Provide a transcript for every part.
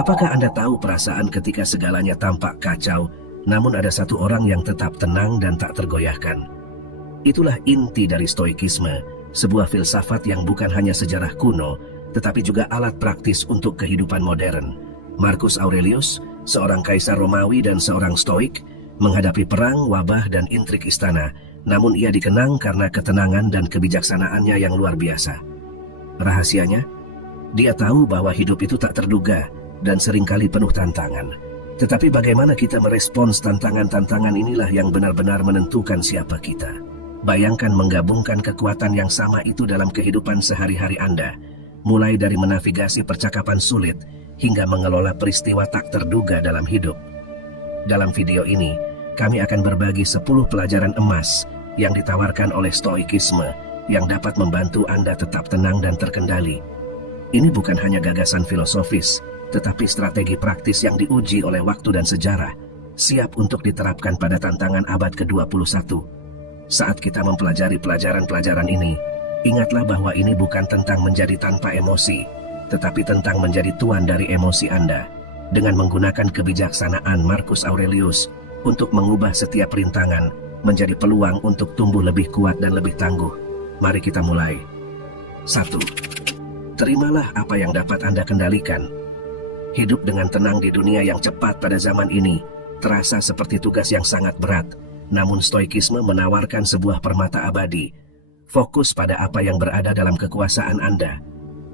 Apakah Anda tahu perasaan ketika segalanya tampak kacau, namun ada satu orang yang tetap tenang dan tak tergoyahkan? Itulah inti dari Stoikisme, sebuah filsafat yang bukan hanya sejarah kuno, tetapi juga alat praktis untuk kehidupan modern. Marcus Aurelius, seorang kaisar Romawi dan seorang Stoik, menghadapi perang, wabah, dan intrik istana, namun ia dikenang karena ketenangan dan kebijaksanaannya yang luar biasa. Rahasianya, dia tahu bahwa hidup itu tak terduga dan seringkali penuh tantangan. Tetapi bagaimana kita merespons tantangan-tantangan inilah yang benar-benar menentukan siapa kita. Bayangkan menggabungkan kekuatan yang sama itu dalam kehidupan sehari-hari Anda, mulai dari menavigasi percakapan sulit hingga mengelola peristiwa tak terduga dalam hidup. Dalam video ini, kami akan berbagi 10 pelajaran emas yang ditawarkan oleh Stoikisme yang dapat membantu Anda tetap tenang dan terkendali. Ini bukan hanya gagasan filosofis, tetapi strategi praktis yang diuji oleh waktu dan sejarah, siap untuk diterapkan pada tantangan abad ke-21. Saat kita mempelajari pelajaran-pelajaran ini, ingatlah bahwa ini bukan tentang menjadi tanpa emosi, tetapi tentang menjadi tuan dari emosi Anda, dengan menggunakan kebijaksanaan Marcus Aurelius untuk mengubah setiap rintangan menjadi peluang untuk tumbuh lebih kuat dan lebih tangguh. Mari kita mulai. 1. Terimalah apa yang dapat Anda kendalikan. Hidup dengan tenang di dunia yang cepat pada zaman ini terasa seperti tugas yang sangat berat. Namun Stoikisme menawarkan sebuah permata abadi. Fokus pada apa yang berada dalam kekuasaan Anda.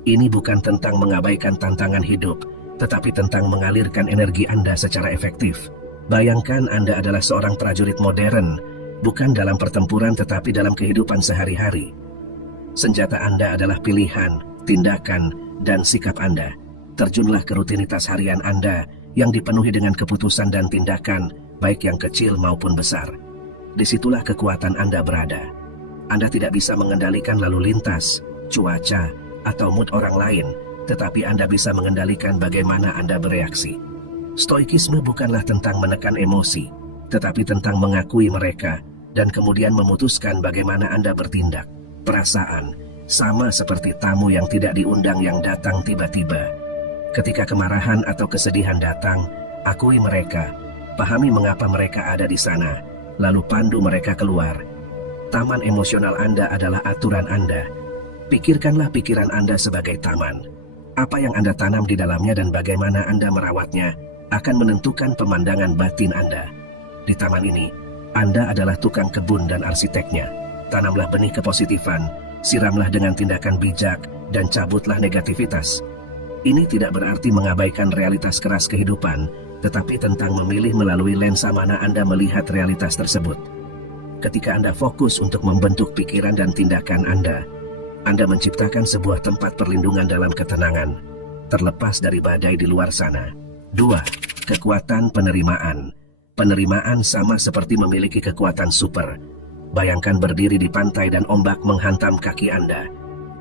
Ini bukan tentang mengabaikan tantangan hidup, tetapi tentang mengalirkan energi Anda secara efektif. Bayangkan Anda adalah seorang prajurit modern, bukan dalam pertempuran tetapi dalam kehidupan sehari-hari. Senjata Anda adalah pilihan, tindakan, dan sikap Anda. Terjunlah ke rutinitas harian Anda yang dipenuhi dengan keputusan dan tindakan, baik yang kecil maupun besar. Disitulah kekuatan Anda berada. Anda tidak bisa mengendalikan lalu lintas, cuaca, atau mood orang lain, tetapi Anda bisa mengendalikan bagaimana Anda bereaksi. Stoikisme bukanlah tentang menekan emosi, tetapi tentang mengakui mereka dan kemudian memutuskan bagaimana Anda bertindak. Perasaan, sama seperti tamu yang tidak diundang yang datang tiba-tiba. Ketika kemarahan atau kesedihan datang, akui mereka, pahami mengapa mereka ada di sana, lalu pandu mereka keluar. Taman emosional Anda adalah aturan Anda. Pikirkanlah pikiran Anda sebagai taman. Apa yang Anda tanam di dalamnya dan bagaimana Anda merawatnya akan menentukan pemandangan batin Anda. Di taman ini, Anda adalah tukang kebun dan arsiteknya. Tanamlah benih kepositifan, siramlah dengan tindakan bijak, dan cabutlah negativitas. Ini tidak berarti mengabaikan realitas keras kehidupan, tetapi tentang memilih melalui lensa mana Anda melihat realitas tersebut. Ketika Anda fokus untuk membentuk pikiran dan tindakan Anda menciptakan sebuah tempat perlindungan dalam ketenangan, terlepas dari badai di luar sana. 2. Kekuatan penerimaan. Penerimaan sama seperti memiliki kekuatan super. Bayangkan berdiri di pantai dan ombak menghantam kaki Anda.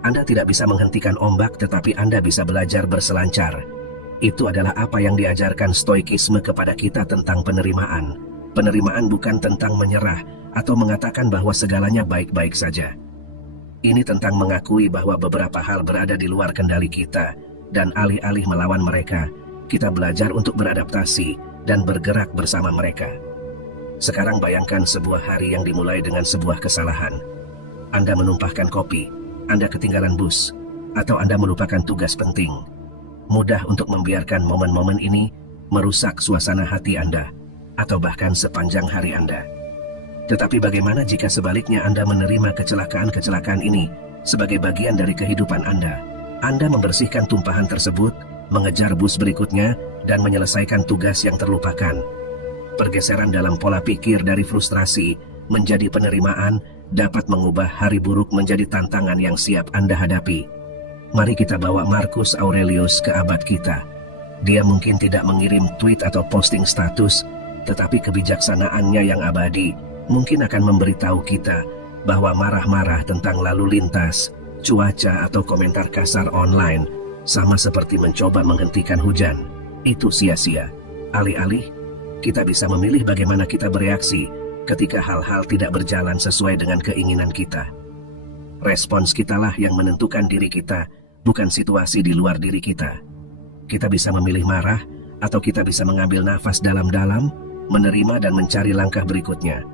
Anda tidak bisa menghentikan ombak, tetapi Anda bisa belajar berselancar. Itu adalah apa yang diajarkan Stoikisme kepada kita tentang penerimaan. Penerimaan bukan tentang menyerah atau mengatakan bahwa segalanya baik-baik saja. Ini tentang mengakui bahwa beberapa hal berada di luar kendali kita, dan alih-alih melawan mereka, kita belajar untuk beradaptasi dan bergerak bersama mereka. Sekarang bayangkan sebuah hari yang dimulai dengan sebuah kesalahan. Anda menumpahkan kopi, Anda ketinggalan bus, atau Anda melupakan tugas penting. Mudah untuk membiarkan momen-momen ini merusak suasana hati Anda, atau bahkan sepanjang hari Anda. Tetapi bagaimana jika sebaliknya Anda menerima kecelakaan-kecelakaan ini sebagai bagian dari kehidupan Anda? Anda membersihkan tumpahan tersebut, mengejar bus berikutnya, dan menyelesaikan tugas yang terlupakan. Pergeseran dalam pola pikir dari frustrasi menjadi penerimaan dapat mengubah hari buruk menjadi tantangan yang siap Anda hadapi. Mari kita bawa Marcus Aurelius ke abad kita. Dia mungkin tidak mengirim tweet atau posting status, tetapi kebijaksanaannya yang abadi mungkin akan memberitahu kita bahwa marah-marah tentang lalu lintas, cuaca, atau komentar kasar online sama seperti mencoba menghentikan hujan. Itu sia-sia. Alih-alih, kita bisa memilih bagaimana kita bereaksi ketika hal-hal tidak berjalan sesuai dengan keinginan kita. Respons kitalah yang menentukan diri kita, bukan situasi di luar diri kita. Kita bisa memilih marah, atau kita bisa mengambil nafas dalam-dalam, menerima dan mencari langkah berikutnya.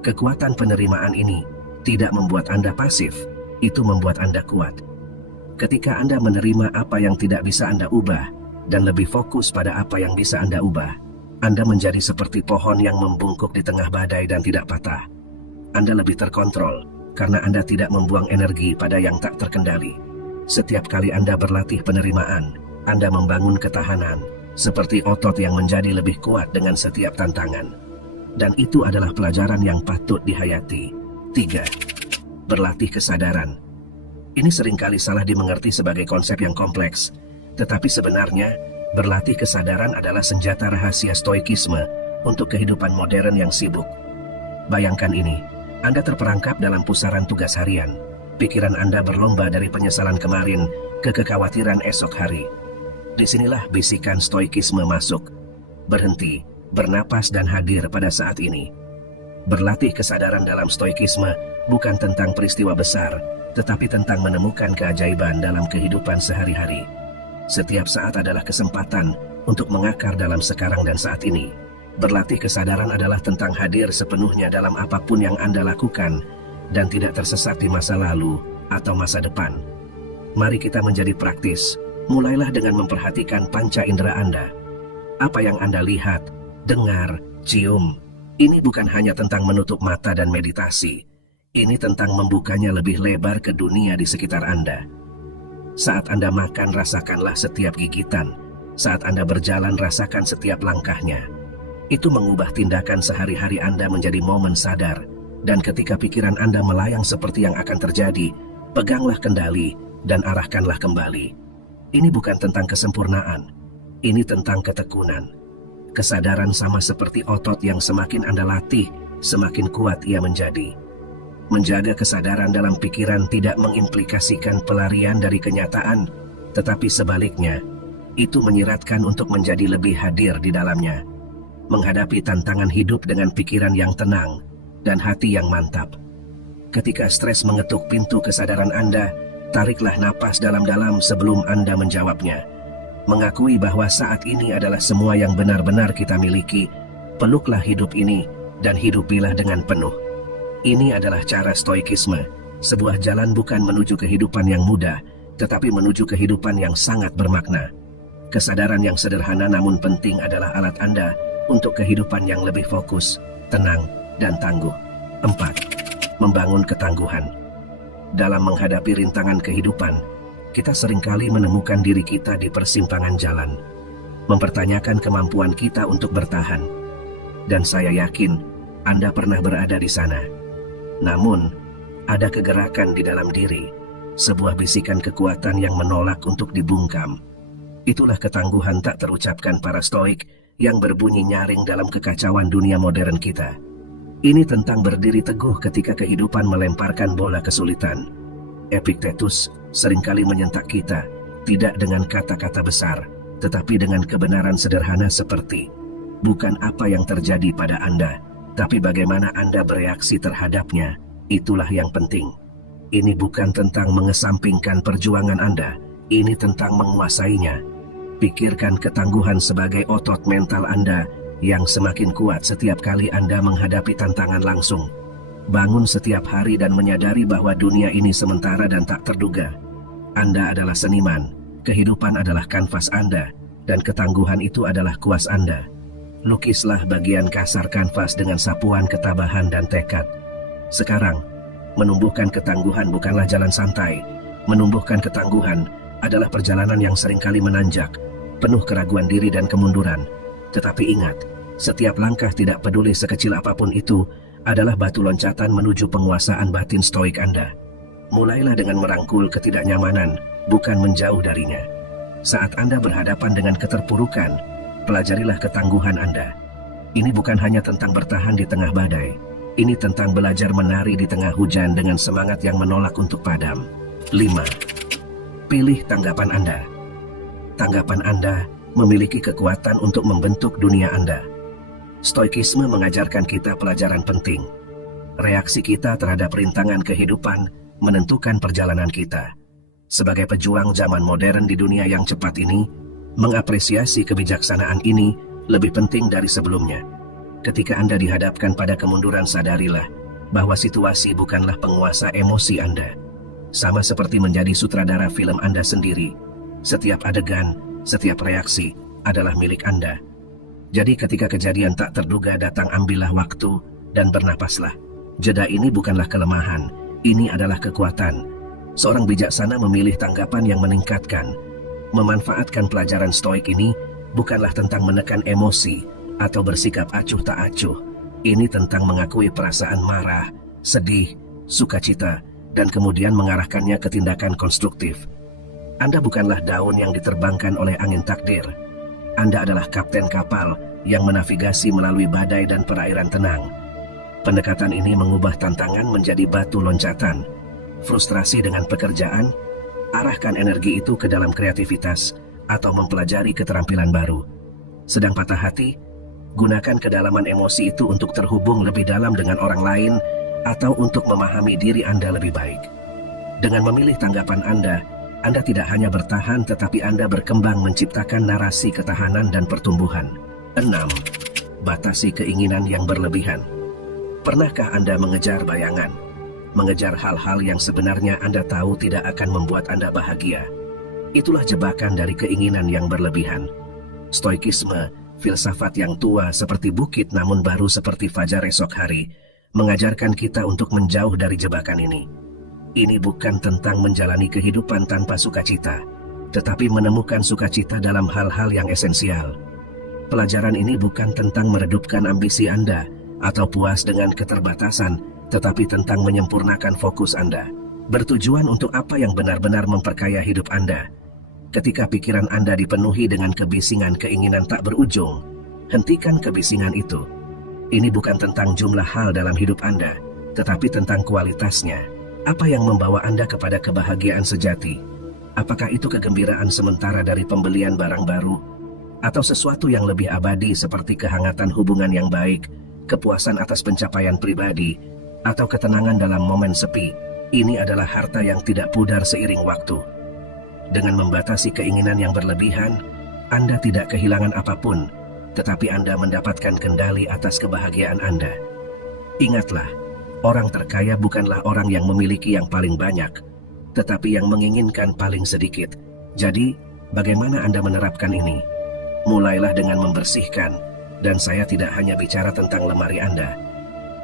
Kekuatan penerimaan ini tidak membuat Anda pasif, itu membuat Anda kuat. Ketika Anda menerima apa yang tidak bisa Anda ubah, dan lebih fokus pada apa yang bisa Anda ubah, Anda menjadi seperti pohon yang membungkuk di tengah badai dan tidak patah. Anda lebih terkontrol, karena Anda tidak membuang energi pada yang tak terkendali. Setiap kali Anda berlatih penerimaan, Anda membangun ketahanan, seperti otot yang menjadi lebih kuat dengan setiap tantangan. Dan itu adalah pelajaran yang patut dihayati. 3. Berlatih kesadaran. Ini seringkali salah dimengerti sebagai konsep yang kompleks, tetapi sebenarnya, berlatih kesadaran adalah senjata rahasia stoikisme untuk kehidupan modern yang sibuk. Bayangkan ini, Anda terperangkap dalam pusaran tugas harian. Pikiran Anda berlomba dari penyesalan kemarin ke kekhawatiran esok hari. Disinilah bisikan stoikisme masuk. Berhenti, bernapas dan hadir pada saat ini. Berlatih kesadaran dalam stoikisme bukan tentang peristiwa besar, tetapi tentang menemukan keajaiban dalam kehidupan sehari-hari. Setiap saat adalah kesempatan untuk mengakar dalam sekarang dan saat ini. Berlatih kesadaran adalah tentang hadir sepenuhnya dalam apapun yang Anda lakukan dan tidak tersesat di masa lalu atau masa depan. Mari kita menjadi praktis. Mulailah dengan memperhatikan panca indera Anda. Apa yang Anda lihat, dengar, cium. Ini bukan hanya tentang menutup mata dan meditasi. Ini tentang membukanya lebih lebar ke dunia di sekitar Anda. Saat Anda makan, rasakanlah setiap gigitan. Saat Anda berjalan, rasakan setiap langkahnya. Itu mengubah tindakan sehari-hari Anda menjadi momen sadar. Dan ketika pikiran Anda melayang seperti yang akan terjadi, peganglah kendali dan arahkanlah kembali. Ini bukan tentang kesempurnaan, ini tentang ketekunan. Kesadaran sama seperti otot yang semakin Anda latih, semakin kuat ia menjadi. Menjaga kesadaran dalam pikiran tidak mengimplikasikan pelarian dari kenyataan, tetapi sebaliknya, itu menyiratkan untuk menjadi lebih hadir di dalamnya. Menghadapi tantangan hidup dengan pikiran yang tenang dan hati yang mantap. Ketika stres mengetuk pintu kesadaran Anda, tariklah napas dalam-dalam sebelum Anda menjawabnya. Mengakui bahwa saat ini adalah semua yang benar-benar kita miliki. Peluklah hidup ini dan hidupilah dengan penuh. Ini adalah cara stoikisme, sebuah jalan bukan menuju kehidupan yang mudah, tetapi menuju kehidupan yang sangat bermakna. Kesadaran yang sederhana namun penting adalah alat Anda untuk kehidupan yang lebih fokus, tenang, dan tangguh. 4. Membangun ketangguhan. Dalam menghadapi rintangan kehidupan, kita seringkali menemukan diri kita di persimpangan jalan, mempertanyakan kemampuan kita untuk bertahan. Dan saya yakin Anda pernah berada di sana. Namun, ada kegerakan di dalam diri, sebuah bisikan kekuatan yang menolak untuk dibungkam. Itulah ketangguhan tak terucapkan para stoik yang berbunyi nyaring dalam kekacauan dunia modern kita. Ini tentang berdiri teguh ketika kehidupan melemparkan bola kesulitan. Epictetus seringkali menyentak kita, tidak dengan kata-kata besar, tetapi dengan kebenaran sederhana seperti, bukan apa yang terjadi pada Anda, tapi bagaimana Anda bereaksi terhadapnya, itulah yang penting. Ini bukan tentang mengesampingkan perjuangan Anda, ini tentang menguasainya. Pikirkan ketangguhan sebagai otot mental Anda yang semakin kuat setiap kali Anda menghadapi tantangan langsung. Bangun setiap hari dan menyadari bahwa dunia ini sementara dan tak terduga. Anda adalah seniman, kehidupan adalah kanvas Anda, dan ketangguhan itu adalah kuas Anda. Lukislah bagian kasar kanvas dengan sapuan ketabahan dan tekad. Sekarang, menumbuhkan ketangguhan bukanlah jalan santai. Menumbuhkan ketangguhan adalah perjalanan yang seringkali menanjak, penuh keraguan diri dan kemunduran. Tetapi ingat, setiap langkah tidak peduli sekecil apapun itu adalah batu loncatan menuju penguasaan batin stoik Anda. Mulailah dengan merangkul ketidaknyamanan, bukan menjauh darinya. Saat Anda berhadapan dengan keterpurukan, pelajarilah ketangguhan Anda. Ini bukan hanya tentang bertahan di tengah badai. Ini tentang belajar menari di tengah hujan dengan semangat yang menolak untuk padam. 5. Pilih tanggapan Anda. Tanggapan Anda memiliki kekuatan untuk membentuk dunia Anda. Stoikisme mengajarkan kita pelajaran penting. Reaksi kita terhadap rintangan kehidupan menentukan perjalanan kita. Sebagai pejuang zaman modern di dunia yang cepat ini, Mengapresiasi kebijaksanaan ini lebih penting dari sebelumnya. Ketika Anda dihadapkan pada kemunduran, sadarilah bahwa situasi bukanlah penguasa emosi Anda. Sama seperti menjadi sutradara film Anda sendiri, setiap adegan, setiap reaksi adalah milik Anda. Jadi ketika kejadian tak terduga datang, ambillah waktu dan bernapaslah. Jeda ini bukanlah kelemahan, ini adalah kekuatan. Seorang bijaksana memilih tanggapan yang meningkatkan. Memanfaatkan pelajaran stoik ini bukanlah tentang menekan emosi atau bersikap acuh tak acuh. Ini tentang mengakui perasaan marah, sedih, sukacita, dan kemudian mengarahkannya ke tindakan konstruktif. Anda bukanlah daun yang diterbangkan oleh angin takdir. Anda adalah kapten kapal yang menavigasi melalui badai dan perairan tenang. Pendekatan ini mengubah tantangan menjadi batu loncatan. Frustrasi dengan pekerjaan, arahkan energi itu ke dalam kreativitas atau mempelajari keterampilan baru. Sedang patah hati, gunakan kedalaman emosi itu untuk terhubung lebih dalam dengan orang lain atau untuk memahami diri Anda lebih baik. Dengan memilih tanggapan Anda tidak hanya bertahan tetapi Anda berkembang menciptakan narasi ketahanan dan pertumbuhan. 6. Batasi keinginan yang berlebihan. Pernahkah Anda mengejar bayangan? Mengejar hal-hal yang sebenarnya Anda tahu tidak akan membuat Anda bahagia. Itulah jebakan dari keinginan yang berlebihan. Stoikisme, filsafat yang tua seperti bukit namun baru seperti fajar esok hari, mengajarkan kita untuk menjauh dari jebakan ini. Ini bukan tentang menjalani kehidupan tanpa sukacita, tetapi menemukan sukacita dalam hal-hal yang esensial. Pelajaran ini bukan tentang meredupkan ambisi Anda atau puas dengan keterbatasan, tetapi tentang menyempurnakan fokus Anda, bertujuan untuk apa yang benar-benar memperkaya hidup Anda. Ketika pikiran Anda dipenuhi dengan kebisingan keinginan tak berujung, hentikan kebisingan itu. Ini bukan tentang jumlah hal dalam hidup Anda, tetapi tentang kualitasnya. Apa yang membawa Anda kepada kebahagiaan sejati? Apakah itu kegembiraan sementara dari pembelian barang baru? Atau sesuatu yang lebih abadi seperti kehangatan hubungan yang baik, kepuasan atas pencapaian pribadi, atau ketenangan dalam momen sepi? Ini adalah harta yang tidak pudar seiring waktu. Dengan membatasi keinginan yang berlebihan, Anda tidak kehilangan apapun, tetapi Anda mendapatkan kendali atas kebahagiaan Anda. Ingatlah, orang terkaya bukanlah orang yang memiliki yang paling banyak, tetapi yang menginginkan paling sedikit. Jadi, bagaimana Anda menerapkan ini? Mulailah dengan membersihkan, dan saya tidak hanya bicara tentang lemari Anda.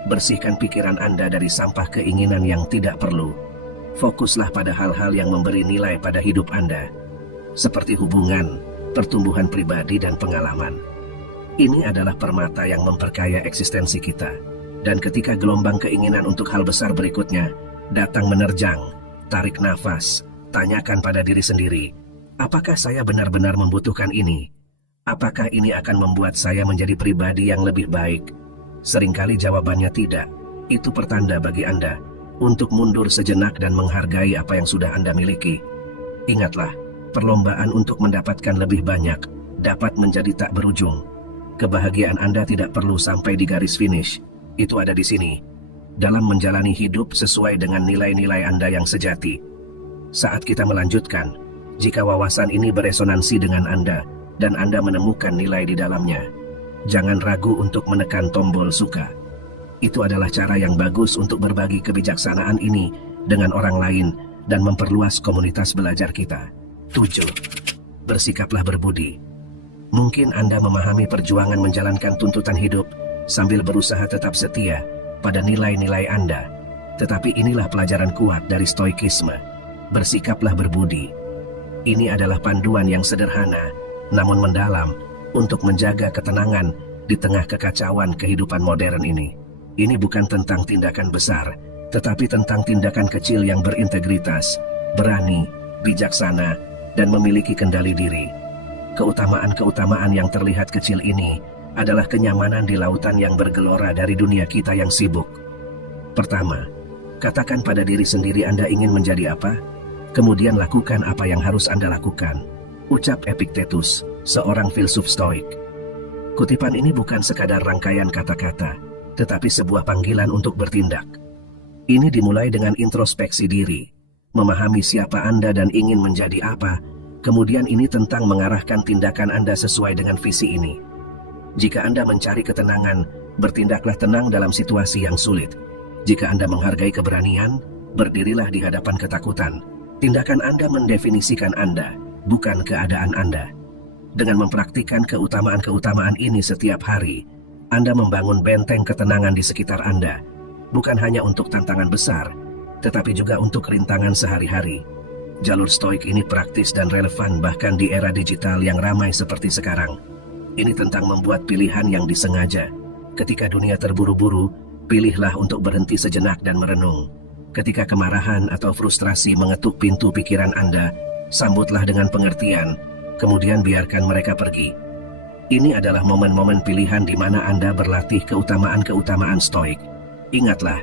Bersihkan pikiran Anda dari sampah keinginan yang tidak perlu. Fokuslah pada hal-hal yang memberi nilai pada hidup Anda, seperti hubungan, pertumbuhan pribadi, dan pengalaman. Ini adalah permata yang memperkaya eksistensi kita. Dan ketika gelombang keinginan untuk hal besar berikutnya datang menerjang, tarik nafas, tanyakan pada diri sendiri, apakah saya benar-benar membutuhkan ini? Apakah ini akan membuat saya menjadi pribadi yang lebih baik? Seringkali jawabannya tidak. Itu pertanda bagi Anda untuk mundur sejenak dan menghargai apa yang sudah Anda miliki. Ingatlah, perlombaan untuk mendapatkan lebih banyak dapat menjadi tak berujung. Kebahagiaan Anda tidak perlu sampai di garis finish. Itu ada di sini, dalam menjalani hidup sesuai dengan nilai-nilai Anda yang sejati. Saat kita melanjutkan, jika wawasan ini beresonansi dengan Anda dan Anda menemukan nilai di dalamnya, jangan ragu untuk menekan tombol suka. Itu adalah cara yang bagus untuk berbagi kebijaksanaan ini dengan orang lain dan memperluas komunitas belajar kita. 7. Bersikaplah berbudi. Mungkin Anda memahami perjuangan menjalankan tuntutan hidup sambil berusaha tetap setia pada nilai-nilai Anda. Tetapi inilah pelajaran kuat dari stoikisme. Bersikaplah berbudi. Ini adalah panduan yang sederhana, namun mendalam, untuk menjaga ketenangan di tengah kekacauan kehidupan modern ini. Ini bukan tentang tindakan besar, tetapi tentang tindakan kecil yang berintegritas, berani, bijaksana, dan memiliki kendali diri. Keutamaan-keutamaan yang terlihat kecil ini adalah kenyamanan di lautan yang bergelora dari dunia kita yang sibuk. Pertama, katakan pada diri sendiri Anda ingin menjadi apa, kemudian lakukan apa yang harus Anda lakukan. Ucap Epictetus, seorang filsuf stoik. Kutipan ini bukan sekadar rangkaian kata-kata, tetapi sebuah panggilan untuk bertindak. Ini dimulai dengan introspeksi diri, memahami siapa Anda dan ingin menjadi apa, Kemudian ini tentang mengarahkan tindakan Anda sesuai dengan visi ini. Jika Anda mencari ketenangan, bertindaklah tenang dalam situasi yang sulit. Jika Anda menghargai keberanian, berdirilah di hadapan ketakutan. Tindakan Anda mendefinisikan Anda, bukan keadaan Anda. Dengan mempraktikkan keutamaan-keutamaan ini setiap hari, Anda membangun benteng ketenangan di sekitar Anda, bukan hanya untuk tantangan besar, tetapi juga untuk rintangan sehari-hari. Jalur stoik ini praktis dan relevan bahkan di era digital yang ramai seperti sekarang. Ini tentang membuat pilihan yang disengaja. Ketika dunia terburu-buru, pilihlah untuk berhenti sejenak dan merenung. Ketika kemarahan atau frustrasi mengetuk pintu pikiran Anda, sambutlah dengan pengertian, kemudian biarkan mereka pergi. Ini adalah momen-momen pilihan di mana Anda berlatih keutamaan-keutamaan stoik. Ingatlah,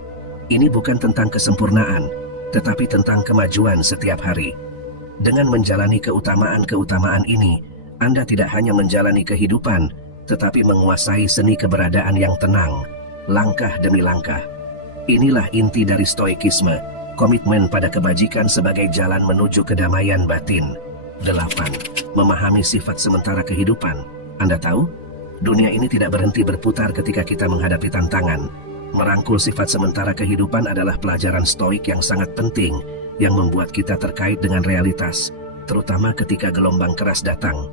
ini bukan tentang kesempurnaan, tetapi tentang kemajuan setiap hari. Dengan menjalani keutamaan-keutamaan ini, Anda tidak hanya menjalani kehidupan, tetapi menguasai seni keberadaan yang tenang, langkah demi langkah. Inilah inti dari stoikisme, komitmen pada kebajikan sebagai jalan menuju kedamaian batin. 8. Memahami sifat sementara kehidupan. Anda tahu, dunia ini tidak berhenti berputar ketika kita menghadapi tantangan. Merangkul sifat sementara kehidupan adalah pelajaran stoik yang sangat penting, yang membuat kita terkait dengan realitas, terutama ketika gelombang keras datang.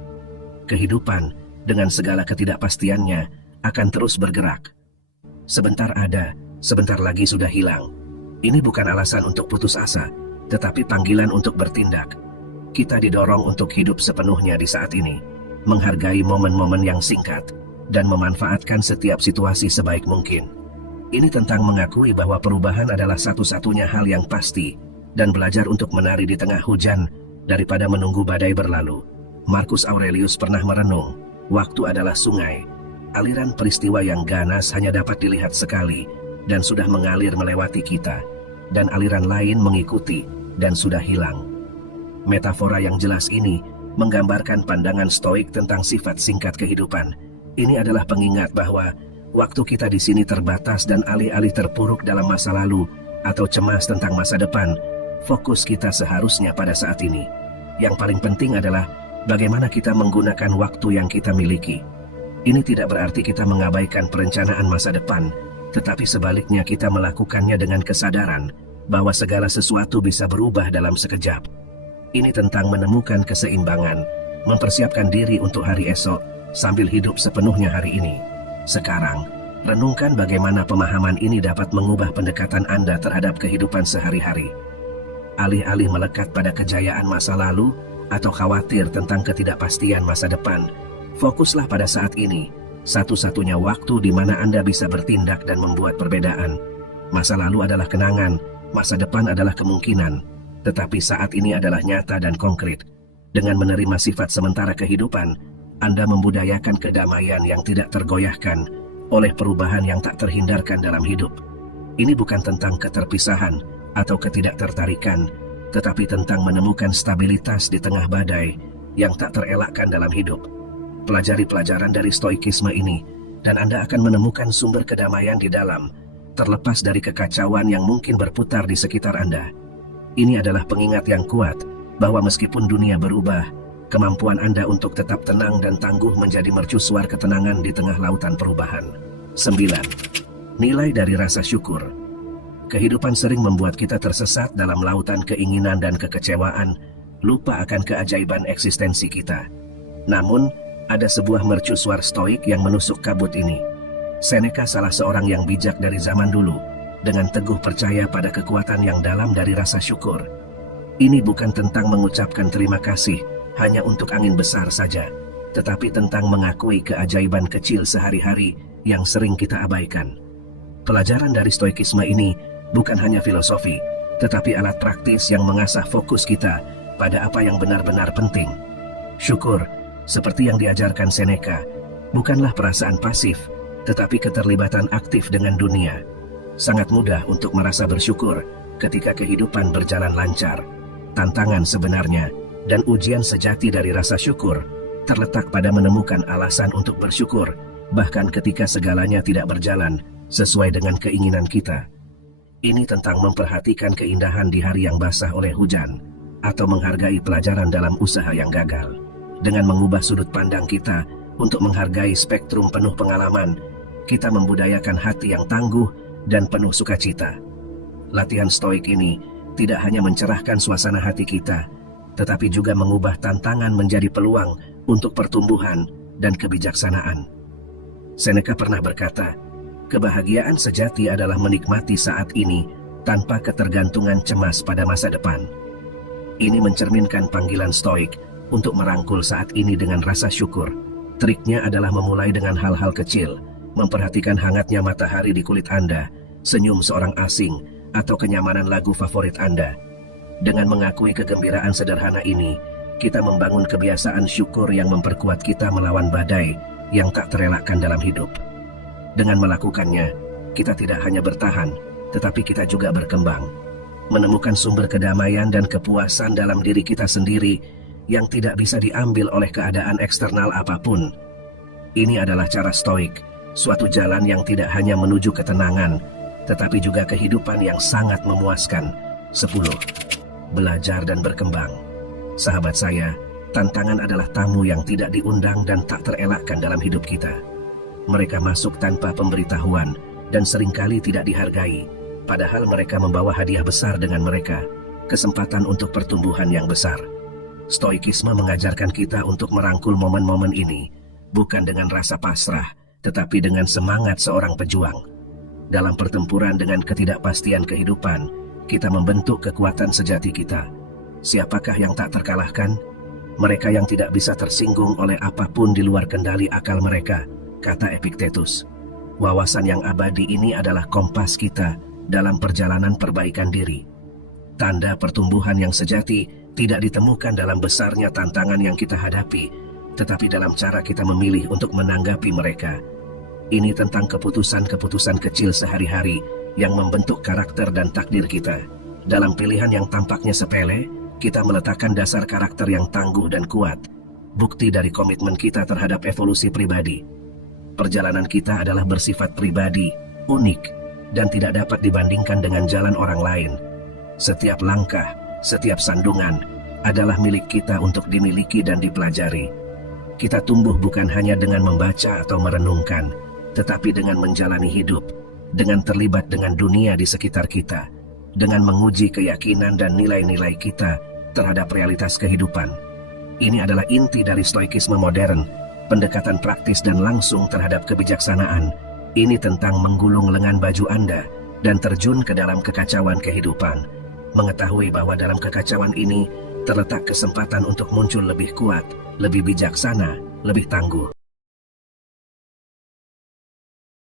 Kehidupan, dengan segala ketidakpastiannya, akan terus bergerak. Sebentar ada, sebentar lagi sudah hilang. Ini bukan alasan untuk putus asa, tetapi panggilan untuk bertindak. Kita didorong untuk hidup sepenuhnya di saat ini, menghargai momen-momen yang singkat, dan memanfaatkan setiap situasi sebaik mungkin. Ini tentang mengakui bahwa perubahan adalah satu-satunya hal yang pasti, dan belajar untuk menari di tengah hujan daripada menunggu badai berlalu. Marcus Aurelius pernah merenung, waktu adalah sungai. Aliran peristiwa yang ganas hanya dapat dilihat sekali, dan sudah mengalir melewati kita, dan aliran lain mengikuti, dan sudah hilang. Metafora yang jelas ini menggambarkan pandangan stoik tentang sifat singkat kehidupan. Ini adalah pengingat bahwa waktu kita di sini terbatas dan alih-alih terpuruk dalam masa lalu atau cemas tentang masa depan, fokus kita seharusnya pada saat ini. Yang paling penting adalah bagaimana kita menggunakan waktu yang kita miliki. Ini tidak berarti kita mengabaikan perencanaan masa depan, tetapi sebaliknya kita melakukannya dengan kesadaran bahwa segala sesuatu bisa berubah dalam sekejap. Ini tentang menemukan keseimbangan, mempersiapkan diri untuk hari esok sambil hidup sepenuhnya hari ini. Sekarang, renungkan bagaimana pemahaman ini dapat mengubah pendekatan Anda terhadap kehidupan sehari-hari. Alih-alih melekat pada kejayaan masa lalu atau khawatir tentang ketidakpastian masa depan, fokuslah pada saat ini, satu-satunya waktu di mana Anda bisa bertindak dan membuat perbedaan. Masa lalu adalah kenangan, masa depan adalah kemungkinan, tetapi saat ini adalah nyata dan konkret. Dengan menerima sifat sementara kehidupan, Anda membudayakan kedamaian yang tidak tergoyahkan oleh perubahan yang tak terhindarkan dalam hidup. Ini bukan tentang keterpisahan atau ketidaktertarikan, tetapi tentang menemukan stabilitas di tengah badai yang tak terelakkan dalam hidup. Pelajari pelajaran dari stoikisme ini, dan Anda akan menemukan sumber kedamaian di dalam, terlepas dari kekacauan yang mungkin berputar di sekitar Anda. Ini adalah pengingat yang kuat bahwa meskipun dunia berubah, kemampuan Anda untuk tetap tenang dan tangguh menjadi mercusuar ketenangan di tengah lautan perubahan. 9. Nilai dari rasa syukur. Kehidupan sering membuat kita tersesat dalam lautan keinginan dan kekecewaan, lupa akan keajaiban eksistensi kita. Namun, ada sebuah mercusuar stoik yang menusuk kabut ini. Seneca salah seorang yang bijak dari zaman dulu, dengan teguh percaya pada kekuatan yang dalam dari rasa syukur. Ini bukan tentang mengucapkan terima kasih hanya untuk angin besar saja, tetapi tentang mengakui keajaiban kecil sehari-hari yang sering kita abaikan. Pelajaran dari stoikisme ini bukan hanya filosofi, tetapi alat praktis yang mengasah fokus kita pada apa yang benar-benar penting. Syukur, seperti yang diajarkan Seneca, bukanlah perasaan pasif, tetapi keterlibatan aktif dengan dunia. Sangat mudah untuk merasa bersyukur ketika kehidupan berjalan lancar. Tantangan sebenarnya dan ujian sejati dari rasa syukur terletak pada menemukan alasan untuk bersyukur, bahkan ketika segalanya tidak berjalan sesuai dengan keinginan kita. Ini tentang memperhatikan keindahan di hari yang basah oleh hujan, atau menghargai pelajaran dalam usaha yang gagal. Dengan mengubah sudut pandang kita untuk menghargai spektrum penuh pengalaman, kita membudayakan hati yang tangguh dan penuh sukacita. Latihan stoik ini tidak hanya mencerahkan suasana hati kita, tetapi juga mengubah tantangan menjadi peluang untuk pertumbuhan dan kebijaksanaan. Seneca pernah berkata, kebahagiaan sejati adalah menikmati saat ini tanpa ketergantungan cemas pada masa depan. Ini mencerminkan panggilan stoik untuk merangkul saat ini dengan rasa syukur. Triknya adalah memulai dengan hal-hal kecil, memperhatikan hangatnya matahari di kulit Anda, senyum seorang asing, atau kenyamanan lagu favorit Anda. Dengan mengakui kegembiraan sederhana ini, kita membangun kebiasaan syukur yang memperkuat kita melawan badai yang tak terelakkan dalam hidup. Dengan melakukannya, kita tidak hanya bertahan, tetapi kita juga berkembang, menemukan sumber kedamaian dan kepuasan dalam diri kita sendiri yang tidak bisa diambil oleh keadaan eksternal apapun. Ini adalah cara stoik, suatu jalan yang tidak hanya menuju ketenangan, tetapi juga kehidupan yang sangat memuaskan. 10. Belajar dan berkembang. Sahabat saya, tantangan adalah tamu yang tidak diundang dan tak terelakkan dalam hidup kita. Mereka masuk tanpa pemberitahuan dan seringkali tidak dihargai, padahal mereka membawa hadiah besar dengan mereka, kesempatan untuk pertumbuhan yang besar. Stoikisme mengajarkan kita untuk merangkul momen-momen ini, bukan dengan rasa pasrah, tetapi dengan semangat seorang pejuang. Dalam pertempuran dengan ketidakpastian kehidupan, kita membentuk kekuatan sejati kita. Siapakah yang tak terkalahkan? Mereka yang tidak bisa tersinggung oleh apapun di luar kendali akal mereka, kata Epictetus. Wawasan yang abadi ini adalah kompas kita dalam perjalanan perbaikan diri. Tanda pertumbuhan yang sejati tidak ditemukan dalam besarnya tantangan yang kita hadapi, tetapi dalam cara kita memilih untuk menanggapi mereka. Ini tentang keputusan-keputusan kecil sehari-hari yang membentuk karakter dan takdir kita. Dalam pilihan yang tampaknya sepele, kita meletakkan dasar karakter yang tangguh dan kuat, bukti dari komitmen kita terhadap evolusi pribadi. Perjalanan kita adalah bersifat pribadi, unik, dan tidak dapat dibandingkan dengan jalan orang lain. Setiap langkah, setiap sandungan adalah milik kita untuk dimiliki dan dipelajari. Kita tumbuh bukan hanya dengan membaca atau merenungkan, tetapi dengan menjalani hidup, dengan terlibat dengan dunia di sekitar kita, dengan menguji keyakinan dan nilai-nilai kita terhadap realitas kehidupan. Ini adalah inti dari stoikisme modern, pendekatan praktis dan langsung terhadap kebijaksanaan. Ini tentang menggulung lengan baju Anda dan terjun ke dalam kekacauan kehidupan, mengetahui bahwa dalam kekacauan ini terletak kesempatan untuk muncul lebih kuat, lebih bijaksana, lebih tangguh.